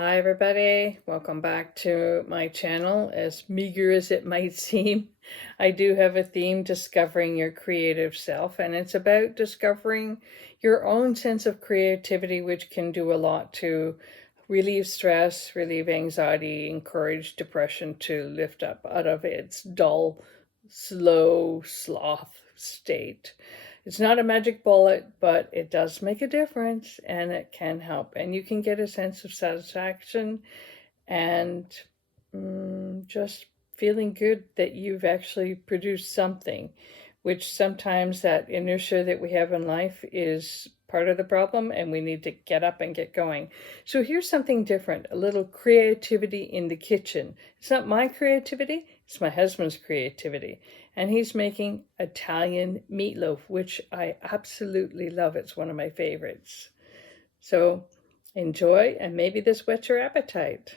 Hi everybody, welcome back to my channel. As meager as it might seem, I do have a theme, discovering your creative self, and it's about discovering your own sense of creativity, which can do a lot to relieve stress, relieve anxiety, encourage depression to lift up out of its dull, slow sloth state. It's not a magic bullet, but it does make a difference and it can help. And you can get a sense of satisfaction and just feeling good that you've actually produced something, which sometimes that inertia that we have in life is part of the problem and we need to get up and get going. So here's something different, a little creativity in the kitchen. It's not my creativity, it's my husband's creativity. And he's making Italian meatloaf, which I absolutely love. It's one of my favorites. So enjoy, and maybe this whets your appetite.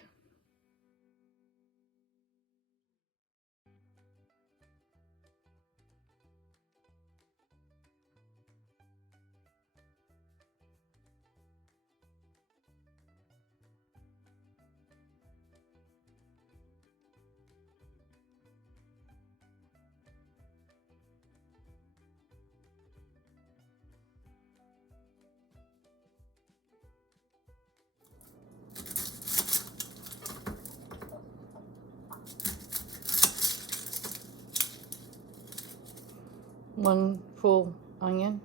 One full onion.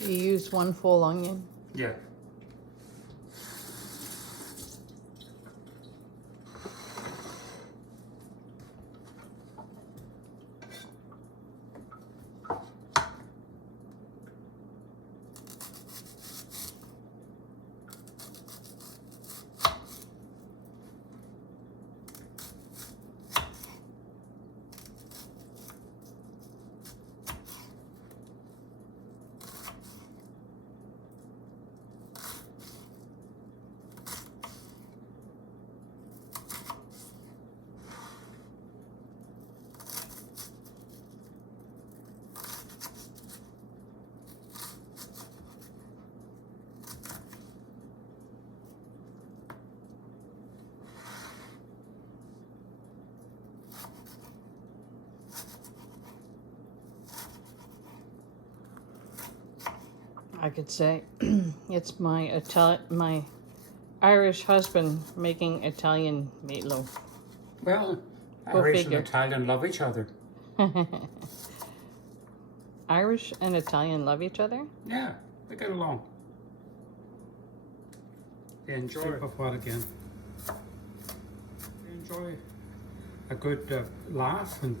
You use one full onion? Yeah. I could say it's my Irish husband making Italian meatloaf. Well, Go Irish figure. and Italian love each other. Irish and Italian love each other? Yeah, they get along. They enjoy Sip of what again? They enjoy a good laugh and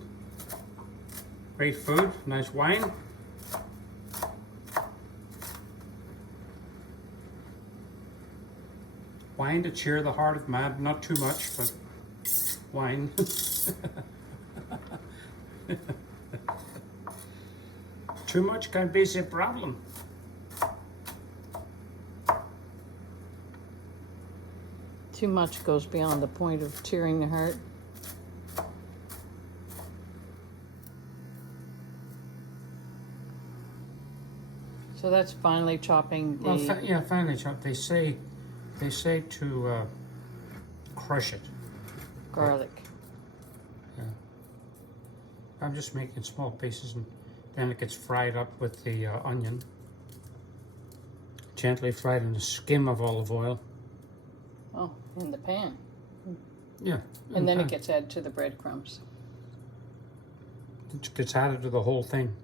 great food, nice wine. Wine to cheer the heart of man, not too much, but wine. Too much can be a problem. Too much goes beyond the point of cheering the heart. So that's finely chopping the... Well, yeah, finely chopped. They say to crush it. garlic. Yeah. I'm just making small pieces, and then it gets fried up with the onion. Gently fried in a skim of olive oil. Oh, in the pan. Yeah. And then it gets added to the breadcrumbs. It gets added to the whole thing.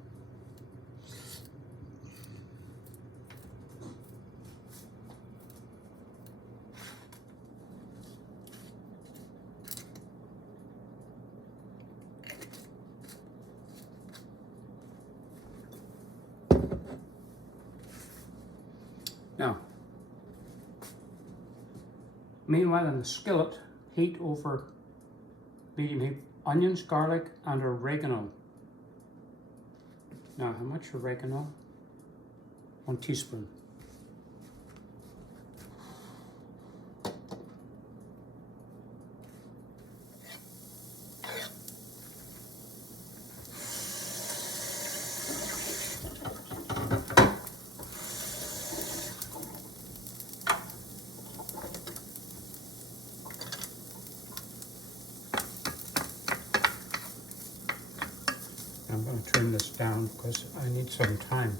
Now, meanwhile in the skillet, heat over medium heat onions, garlic, and oregano. Now, how much oregano? 1 teaspoon. I'm going to trim this down because I need some time.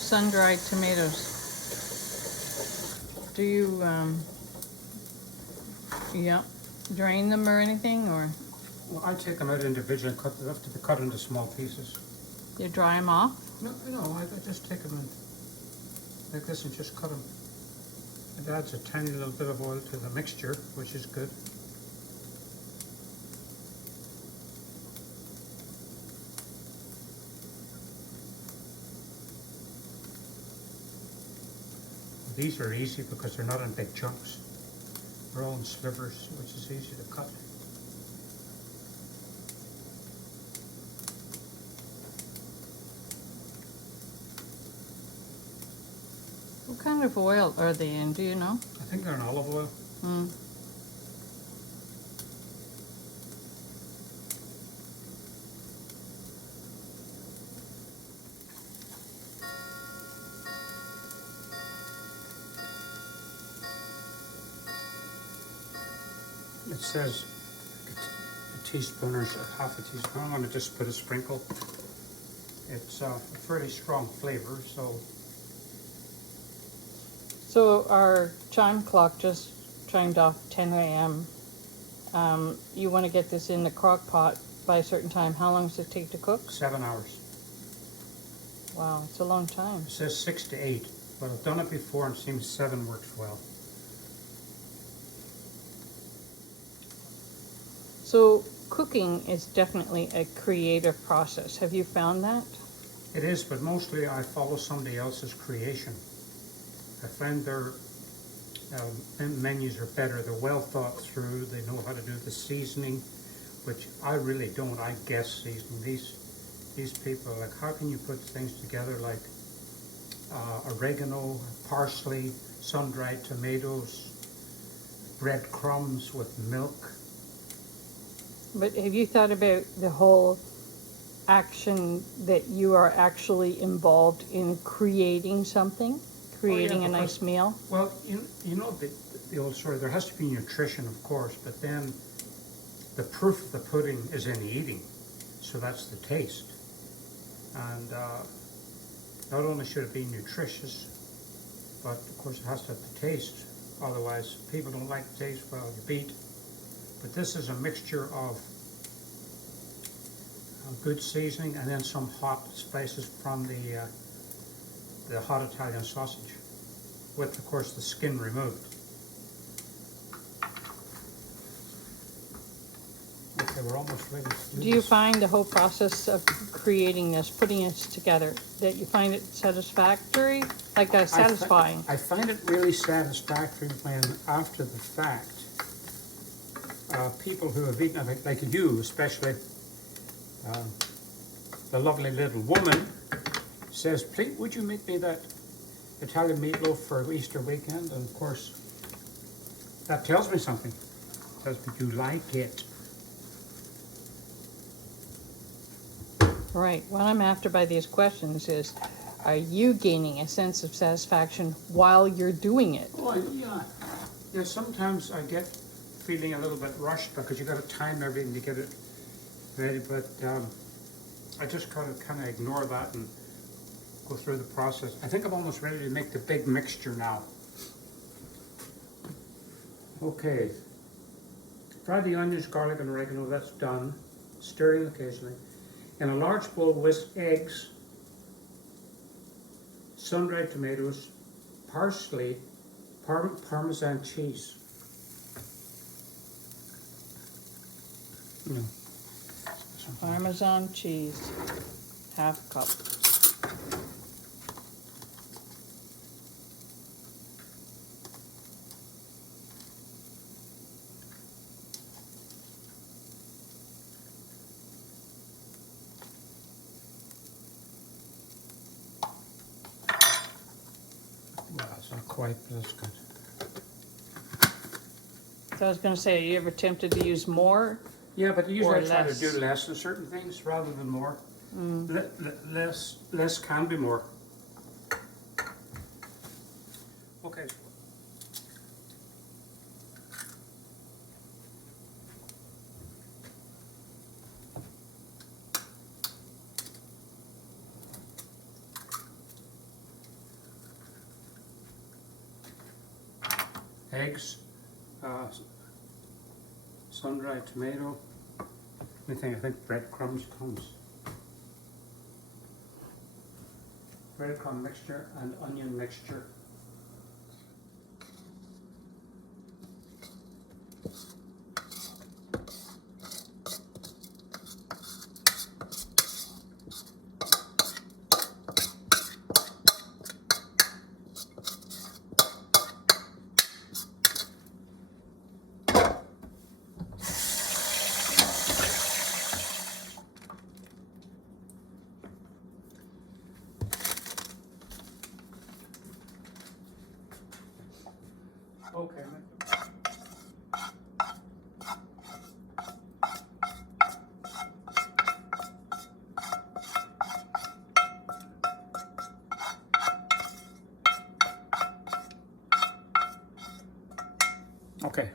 Sun-dried tomatoes. Do you, yeah, drain them or anything, or Well, I take them out individually and cut them up to be cut into small pieces. you dry them off? No, I just take them like this and just cut them. It adds a tiny little bit of oil to the mixture, which is good. These are easy because they're not in big chunks. They're all in slivers, which is easy to cut. What kind of oil are they in, do you know? I think they're in olive oil. Mm. It says a teaspoon or half a teaspoon. I'm going to just put a sprinkle. It's a fairly strong flavor, so So our chime clock just chimed off 10 a.m. You want to get this in the crock pot by a certain time. How long does it take to cook? 7 hours. Wow, it's a long time. It says 6 to 8, but I've done it before and it seems 7 works well. So cooking is definitely a creative process. Have you found that? It is, but mostly I follow somebody else's creation. I find their menus are better. They're well thought through. They know how to do the seasoning, which I really don't. I guess seasoning. These people are like, how can you put things together like oregano, parsley, sun-dried tomatoes, breadcrumbs with milk. But have you thought about the whole action that you are actually involved in creating something? Creating a nice meal? Well, you know the old story, there has to be nutrition, of course, but then the proof of the pudding is in the eating, so that's the taste. And not only should it be nutritious, but of course it has to have the taste, otherwise people don't like the taste, well, you beat. But this is a mixture of good seasoning and then some hot spices from the hot Italian sausage, with of course the skin removed. Okay, we're almost ready to do Do you this. find the whole process of creating this, putting it together, that you find it satisfactory? Like satisfying? I find it really satisfactory when, after the fact, people who have eaten it, like you especially, the lovely little woman, says, please, would you make me that Italian meatloaf for Easter weekend? And of course, that tells me something. It tells me you like it. Right. What I'm after by these questions is, are you gaining a sense of satisfaction while you're doing it? Oh, yeah. Yeah, sometimes I get feeling a little bit rushed because you got to time everything to get it ready, but I just kind of ignore that and go through the process. I think I'm almost ready to make the big mixture now. Okay. Fry the onions, garlic, and oregano. That's done. Stirring occasionally. In a large bowl, whisk eggs, sun-dried tomatoes, parsley, Parmesan cheese. No. Parmesan cheese, half cup. Well, it's not quite, but it's good. So I was going to say, are you ever tempted to use more? Yeah, but usually I try to less. do less in certain things rather than more. Less can be more. Okay. Eggs, sun-dried tomato. I think breadcrumbs comes. Breadcrumb mixture and onion mixture. Okay. Okay.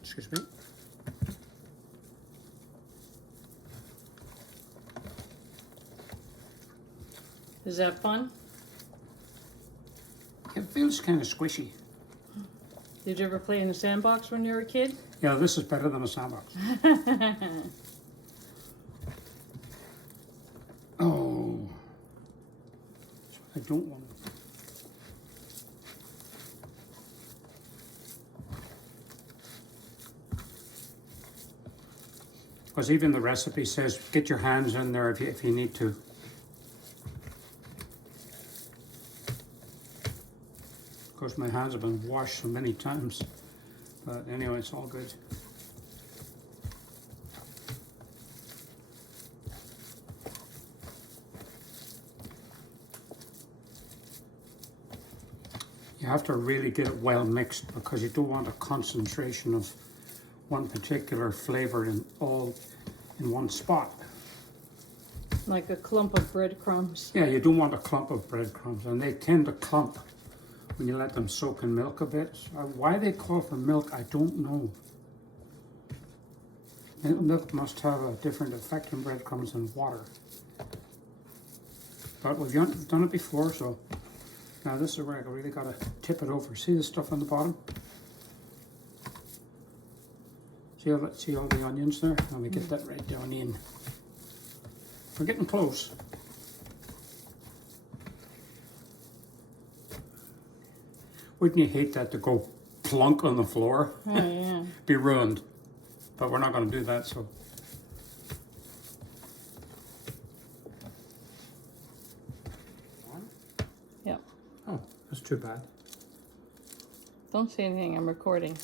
Excuse me. Is that fun? It feels kind of squishy. Did you ever play in the sandbox when you were a kid? Yeah, this is better than a sandbox. Oh, I don't want to. Because even the recipe says get your hands in there if you need to. Of course, my hands have been washed so many times, but anyway, it's all good. You have to really get it well mixed because you don't want a concentration of one particular flavor in one spot. Like a clump of breadcrumbs. Yeah, you don't want a clump of breadcrumbs, and they tend to clump when you let them soak in milk a bit. Why they call for milk, I don't know. Milk must have a different effect on breadcrumbs than water. But we've done it before, so now this is where I really got to tip it over. See the stuff on the bottom? See all the onions there? Let me get that right down in. We're getting close. Wouldn't you hate that to go plunk on the floor? Oh, yeah. Be ruined. But we're not going to do that, so. Yeah. Oh, that's too bad. Don't say anything, I'm recording.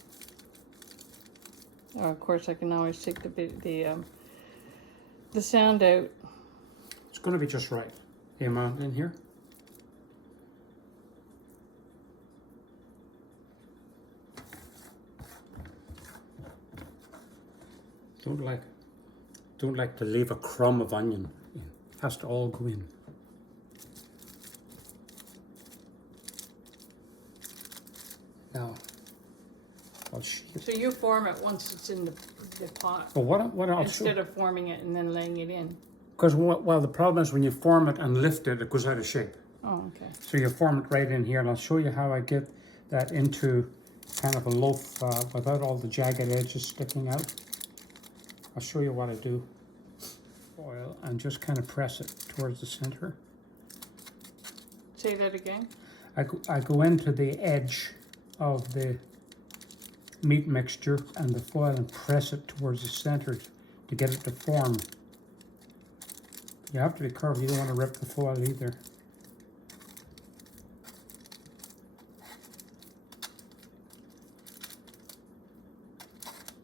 Oh, of course, I can always take the sound out. It's going to be just right. The amount in here. Don't like to leave a crumb of onion. It has to all go in. Now, So you form it once it's in the pot. well, what else? Instead of forming it and then laying it in. Because well, the problem is when you form it and lift it, it goes out of shape. Oh, okay. So you form it right in here, and I'll show you how I get that into kind of a loaf without all the jagged edges sticking out. I'll show you what I do. Oil and just kind of press it towards the center. Say that again. I go into the edge of the meat mixture and the foil and press it towards the center to get it to form. You have to be careful, you don't want to rip the foil either.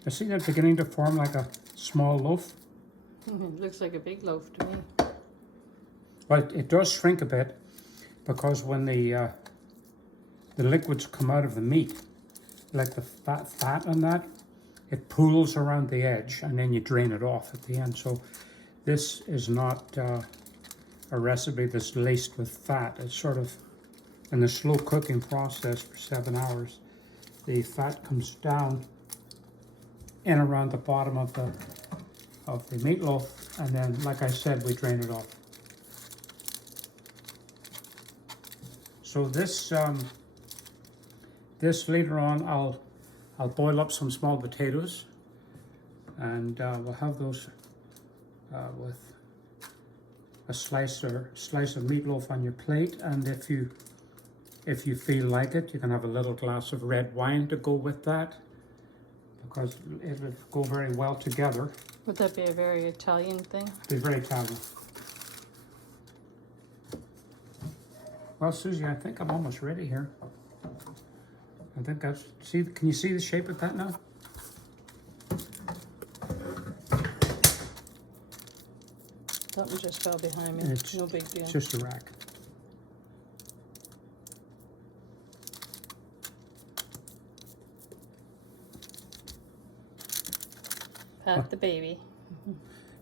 I see that beginning to form like a small loaf. It looks like a big loaf to me. Well, it does shrink a bit because when the liquids come out of the meat, like the fat on that, it pools around the edge and then you drain it off at the end. So this is not a recipe that's laced with fat. It's sort of in the slow cooking process for 7 hours, the fat comes down in around the bottom of the meatloaf, and then, like I said, we drain it off. So this this later on, I'll boil up some small potatoes, and we'll have those with a slice of meatloaf on your plate. And if you feel like it, you can have a little glass of red wine to go with that, because it will go very well together. Would that be a very Italian thing? Be very Italian. Well, Susie, I think I'm almost ready here. I think that's, see, can you see the shape of that now? Something just fell behind me. It's No big deal. It's just a rack. Pat the baby.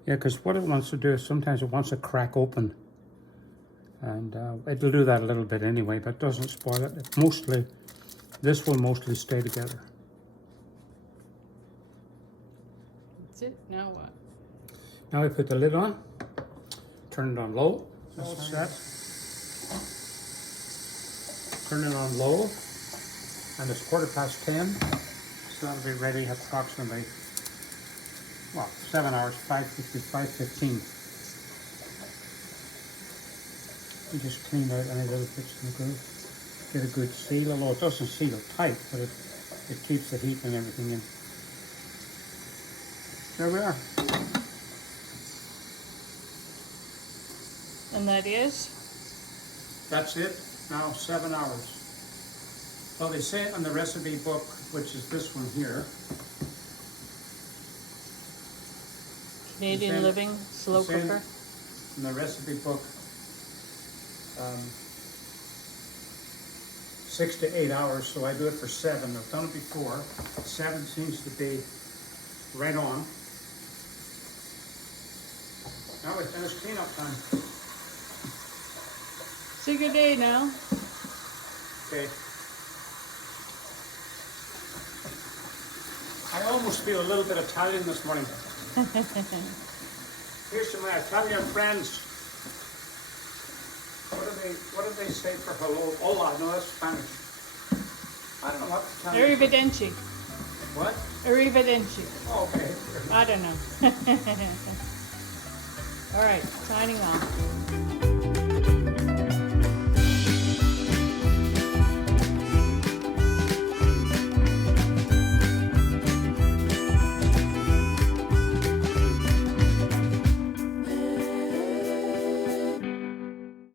Yeah, because what it wants to do is sometimes it wants to crack open. And it'll do that a little bit anyway, but it doesn't spoil it. This will mostly stay together. That's it. Now what? Now we put the lid on, turn it on low. All set. Turn it on low, and it's 10:15, so that'll be ready approximately, well, 7 hours, 5:15. You just clean out any little bits in the groove. Get a good seal, although it doesn't seal tight, but it keeps the heat and everything in. There we are. And that is? That's it. Now 7 hours. Well, they say it in the recipe book, which is this one here. Canadian Living Slow Cooker. In the recipe book, 6 to 8 hours, so I do it for 7. I've done it before. 7 seems to be right on. Now it's finished cleanup time. Say good day now. Okay. I almost feel a little bit Italian this morning. Here's to my Italian friends. What do they say for hello? Hola, no, that's Spanish. I don't know what Italian. Arrivederci. What? Arrivederci. Oh, okay. I don't know. All right, signing off.